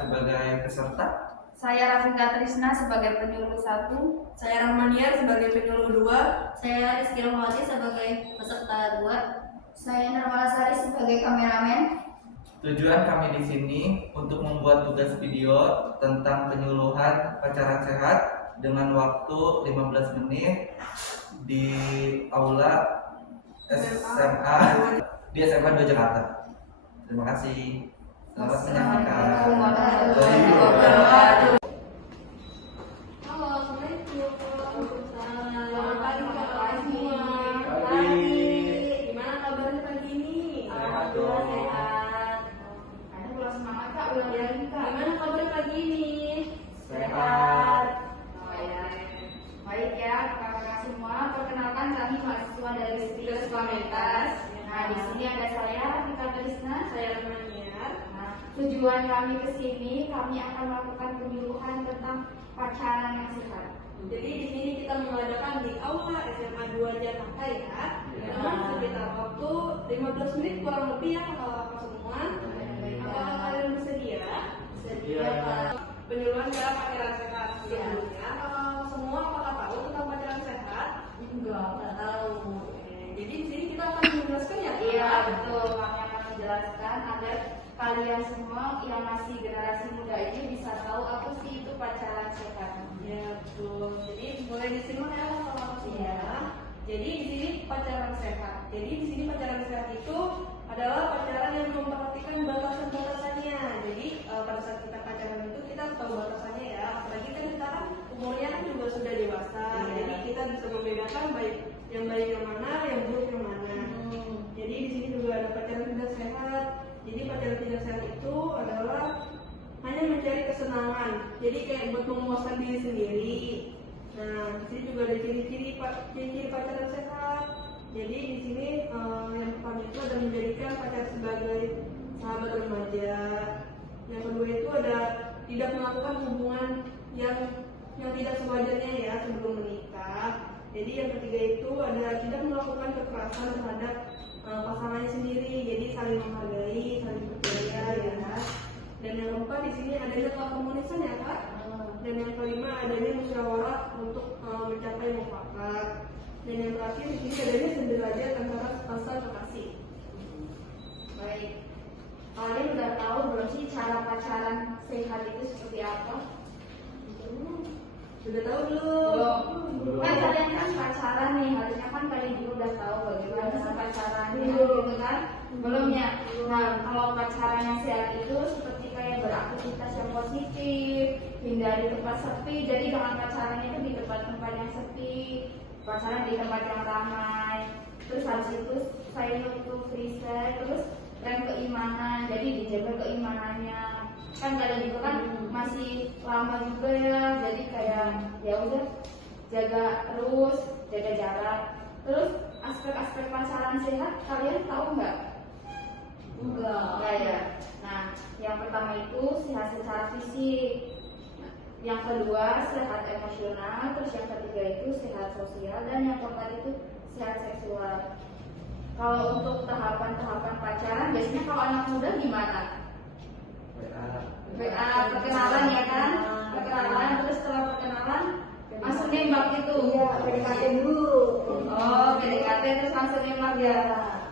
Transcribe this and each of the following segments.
sebagai peserta. Saya Rafika Trisna sebagai penyuluh 1. Saya Rahmaniar sebagai penyuluh 2. Saya Rizky Rahmawati sebagai peserta 2. Saya Nurmala Sari sebagai kameramen. Tujuan kami di sini untuk membuat tugas video tentang penyuluhan pacaran sehat dengan waktu 15 menit di aula SMA di SMA 2 Jakarta. Terima kasih. Selamat menyaksikan. Assalamualaikum warahmatullahi wabarakatuh. Halo, Assalamualaikum. Selamat pagi kakak semua. Gimana kabarnya pagi ini? Alhamdulillah sehat. Ayo ulang semangat Kak, ulang lagi Kak. Gimana kabar pagi ini? Sehat. Oh ya. Baik ya, kakak semua. Perkenalkan kami mahasiswa dari Stikes Pamengkas. Nah, di sini ada saya Rafika Trisna. Saya Rahmaniar. Nah, tujuan kami ke sini, kami akan melakukan penyuluhan tentang pacaran yang sehat. Jadi di sini kita mengadakan di aula SMA 2 Jakarta ya. Dengan sekitar waktu 15 menit kurang lebih ya kakak semua. Apakah kalian bersedia? Sedia, Pak. Penyuluhan dalam pacaran sehat. Sebelumnya kakak semua apakah tahu tentang pacaran sehat? Enggak tahu. Jadi di sini kita akan menjelaskan ya. Iya, betul. Kami akan menjelaskan agar kalian semua yang masih generasi muda ini bisa tahu apa sih itu pacaran sehat. Ya betul. Jadi mulai disimak ya kalau Iya. Jadi di sini pacaran sehat. Jadi di sini pacaran sehat itu adalah pacaran yang memperhatikan batasan-batasannya. Jadi pada saat kita pacaran itu kita harus tahu batasannya ya. Apalagi kan kita kan umurnya kan juga sudah dewasa. Iya. Jadi kita bisa membedakan baik yang mana, yang buruk yang mana. Jadi di sini juga ada pacaran tidak sehat. Jadi pacaran tidak sehat itu adalah hanya mencari kesenangan. Jadi kayak buat memuaskan diri sendiri. Nah, di sini juga ada ciri-ciri pacaran sehat. Jadi di sini yang pertama itu ada menjadikan pacar sebagai sahabat remaja. Yang kedua itu ada tidak melakukan hubungan yang tidak sewajarnya ya sebelum menikah. Jadi yang ketiga itu ada tidak melakukan kekerasan terhadap pasangannya sendiri. Jadi saling menghargai, saling percaya ya. Dan yang keempat di sini adanya keharmonisan ya kak. Dan yang kelima adanya musyawarah untuk mencapai mufakat. Dan yang terakhir di sini adanya sederajat antara sepasang kekasih. Baik. Kalian udah tahu belum sih cara pacaran sehat itu seperti apa? Sudah tahu belum? Belum. Kan kalian kan pacaran nih, harusnya kan kalian juga udah tahu bagaimana sih pacarannya, Belum. gitu kan? Belum ya. Nah, kalau pacaran yang sehat itu seperti kayak beraktivitas yang positif, hindari tempat sepi. Jadi jangan pacaran itu di tempat-tempat yang sepi, pacaran di tempat yang ramai. Terus habis itu saya untuk free sex, terus rem keimanan, jadi dijaga keimanannya. Kan kalian juga kan masih lama juga ya, jadi kayak ya udah jaga terus, jaga jarak. Terus aspek-aspek pacaran sehat kalian tahu nggak? Enggak ya. Nah, yang pertama itu sehat secara fisik, yang kedua sehat emosional, terus yang ketiga itu sehat sosial, dan yang keempat itu sehat seksual. Kalau untuk tahapan-tahapan pacaran, biasanya kalau anak muda gimana? WA, perkenalan ya kan? Perkenalan, terus setelah perkenalan langsung nembak gitu. Iya, PDKT dulu. Oh, PDKT terus langsung nembak ya.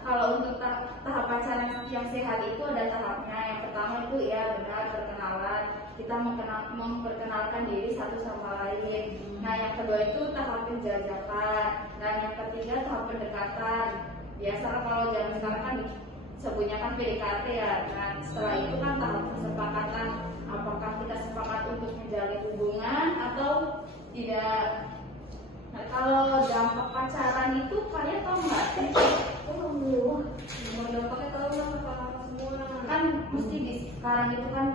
Kalau untuk tahap pacaran yang sehat itu ada tahapnya. Yang pertama itu ya benar perkenalan. Kita memperkenalkan diri satu sama lain. Nah, yang kedua itu tahap penjajakan. Dan yang ketiga tahap pendekatan. Biasa kalau zaman sekarang kan sebutnya kan PDKT ya. Nah, setelah itu kan tahap kesepakatan. Apakah kita sepakat untuk menjalin hubungan atau tidak? Nah, kalau dampak pacaran itu kalian tahu nggak? Dampaknya tahu lah kakak semua. Kan mesti sekarang itu kan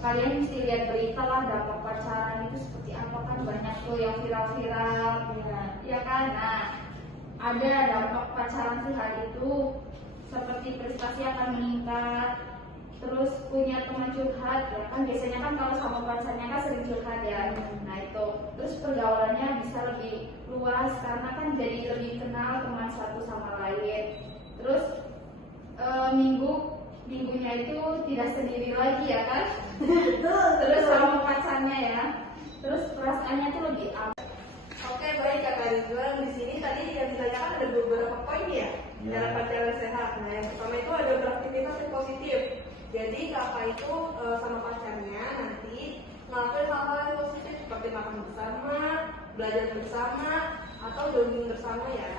kalian mesti lihat berita lah dampak pacaran itu seperti apa, kan banyak tuh yang viral-viral ya kan. Nah, ada dampak pacaran sehat itu seperti prestasi akan meningkat, terus punya teman curhat ya kan, biasanya kan kalau sama pacarnya kan sering curhat ya. Nah itu, terus pergaulannya bisa lebih luas karena kan jadi lebih kenal teman satu sama lain. Terus minggu minggunya itu tidak sendiri lagi ya kan? Terus sama pacarnya ya. Terus perasaannya tuh lebih aman. Oke, baik Kakak Ridwan. Di sini tadi yang ditanyakan ada beberapa poin ya, cara pacaran sehat. Nah, yang pertama itu ada beraktivitas yang positif. Jadi kakak itu sama pacarnya nanti ngelakuin hal-hal yang positif seperti makan bersama, belajar bersama, atau jogging bersama ya.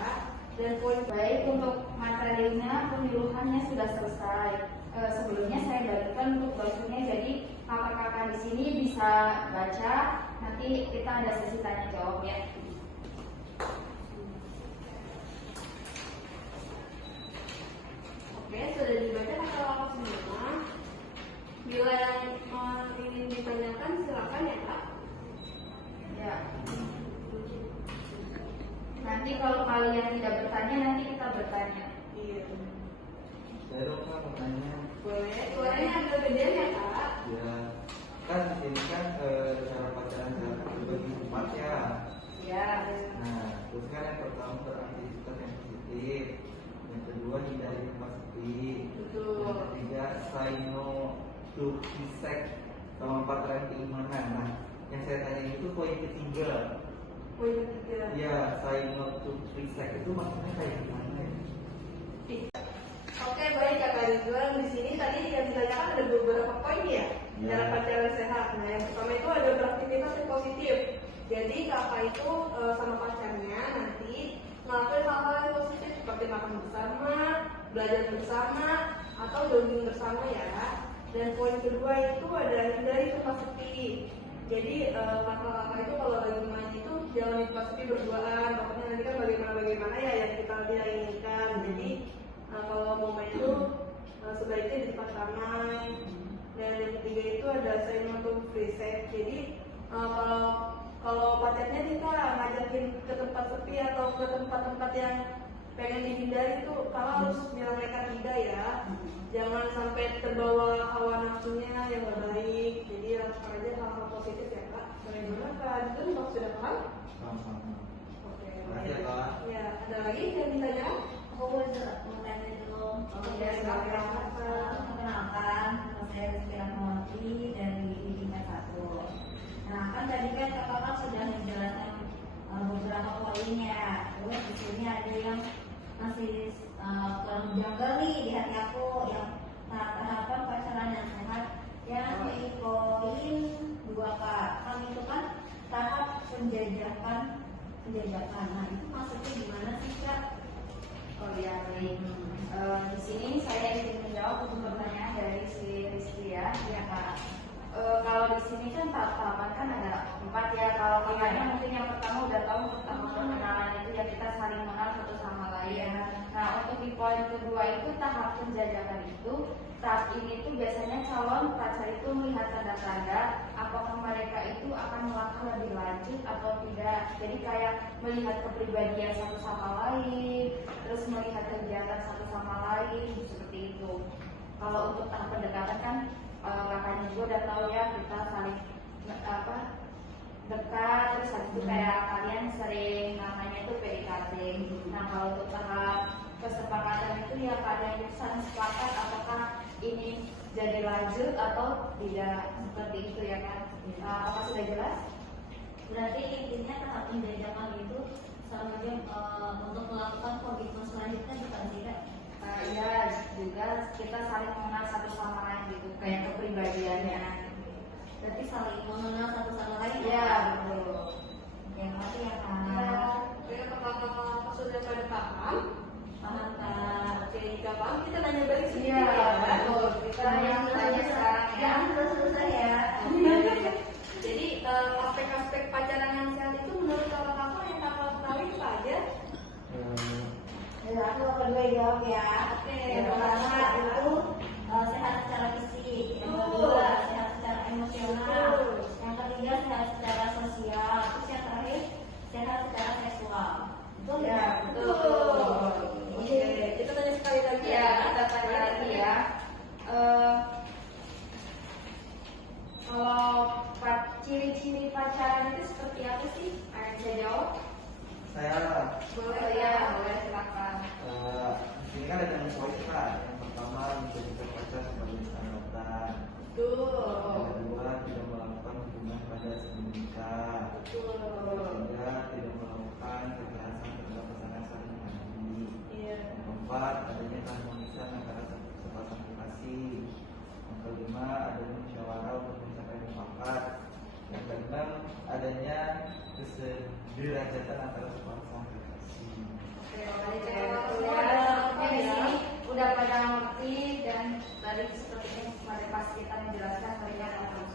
Dan poin Baik, untuk materinya penyuluhannya sudah selesai. Sebelumnya saya bagikan untuk brosurnya, jadi kakak-kakak di sini bisa baca. Nanti kita ada sesi tanya jawab ya. Oke, sudah dibaca kakak-kakak semua. Bila yang ingin ditanyakan silakan ya kak. Ya. Nanti kalau kalian tidak bertanya, nanti kita bertanya. Iya. Saya dong Kak mau tanya. Boleh. Suaranya agak gedean ya kak. Ya, kan di sini kan cara pacaran sehat berbagi empat ya. Ya. Nah, terus kan yang pertama beraktivitas yang positif, yang kedua hindari tempat sepi, Betul. yang ketiga say no to sex, sama pacaran keimanan. Nah, yang saya tanya itu poin ketiga. Poin ketiga. Ya, say no to sex itu maksudnya kayak gimana ya? Oke, baik kakak Ridwan. Di sini tadi yang ditanyakan ada beberapa poin ya, cara pacaran sehat. Nah, yang pertama itu ada beraktivitas yang positif. Jadi kakak itu sama pacarnya nanti ngelakuin hal-hal yang positif seperti makan bersama, belajar bersama, atau jogging bersama ya. Dan poin kedua itu ada hindari tempat sepi. Jadi kakak-kakak itu kalau lagi main itu jangan di tempat sepi berduaan. Takutnya nanti kan bagaimana ya yang kita tidak inginkan. Jadi kalau mau main itu sebaiknya di tempat ramai. Dan yang ketiga itu ada say no to free sex. Jadi kalau pacarnya kita ngajakin ke tempat sepi atau ke tempat-tempat yang pengen dihindari itu kalau harus bilang mereka tidak ya. Jangan sampai terbawa hawa nafsunya yang gak baik. Jadi lakukan aja hal-hal positif ya kak. Bagaimana kak? Itu sudah paham? Sama-sama. Oke. Makasih ya Kak. Ya, ada lagi yang ditanya? Aku mau tanya dulu. Ya, silakan. Perkenalkan, nama saya Rizky Rahmawati dari tingkat 1. Nah, kan tadi kan kakak sudah menjelaskan beberapa poinnya. Terus di sini ada yang masih kurang janggal nih di hati aku, yang tahap-tahapan pacaran yang sehat yang di poin 2 kak. Kan itu kan tahap penjajakan. Nah, itu maksudnya gimana sih kak? Oh ya, baik. Di sini saya ingin menjawab untuk pertanyaan dari si Rizky ya. Ya Kak. Kalau di sini kan tahapan kan ada 4 ya. Kalau kakaknya mungkin yang pertama udah tahu tentang perkenalan itu ya, kita saling mengenal satu sama lain. Nah, untuk di poin kedua itu tahap penjajakan itu. Saat ini tuh biasanya calon pacar itu melihat tanda-tanda apakah mereka itu akan melangkah lebih lanjut atau tidak. Jadi kayak melihat kepribadian satu sama lain, terus melihat kegiatan satu sama lain, seperti itu. Kalau untuk tahap pendekatan kan kakaknya juga udah tahu ya, kita saling dekat, terus habis itu kayak kalian sering namanya itu PDKT. Nah, kalau untuk tahap kesepakatan itu ya kalian itu saling sepakat apakah ini jadi lanjut atau tidak, seperti itu ya kan. Apakah sudah jelas? Berarti intinya tahap penjajakan itu sama aja untuk melakukan komitmen selanjutnya bukan tidak? Ya juga kita saling mengenal satu sama lain gitu, kayak kepribadiannya. Berarti saling mengenal satu sama lain. Ya betul. Yang mati ya Ya, kak. jadi kakak-kakak sudah pada paham? Paham kak. Oke, jika paham kita tanya balik sedikit Iya ya. betul. Kita yang tanya sekarang ya. Jangan selesai ya. Jadi aspek-aspek pacaran yang sehat itu menurut kakak-kakak yang kakak ketahui itu apa aja? Aku kedua jawab ya. Oke, Yang pertama itu sehat secara fisik. Yang kedua sehat secara emosional. Yang ketiga sehat secara sosial. Terus yang terakhir sehat secara seksual. Betul Ya betul. Oke, kita tanya sekali lagi Ya kita tanya lagi ya. Kalau ciri-ciri pacaran itu seperti apa sih? Ada yang bisa jawab? Saya Boleh ya, boleh silakan. di sini kan ada 6 poin Kak. Yang pertama, menjadikan pacar sebagai sambatan. Betul. Yang kedua, tidak melakukan hubungan pada sebelum nikah. Betul. Yang ketiga, tidak melakukan kekerasan terhadap pasangan saling menghadiri. Iya. Yang keempat, adanya keharmonisan antara sepasang kekasih. Yang kelima, adanya musyawarah untuk mencapai mufakat. Yang keenam, adanya kesederajatan antara sepasang kekasih. Oke, Semua ya. dasarnya di sini udah pada ngerti dan tadi seperti yang kemarin pas kita menjelaskan mereka akan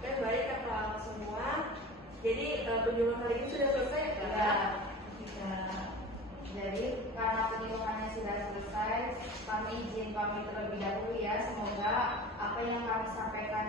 Oke, baik kakak semua. Jadi penjualan kali ini sudah selesai ya kak? Ya, jadi karena penyuluhannya sudah selesai, kami izin pamit terlebih dahulu ya. Semoga apa yang kami sampaikan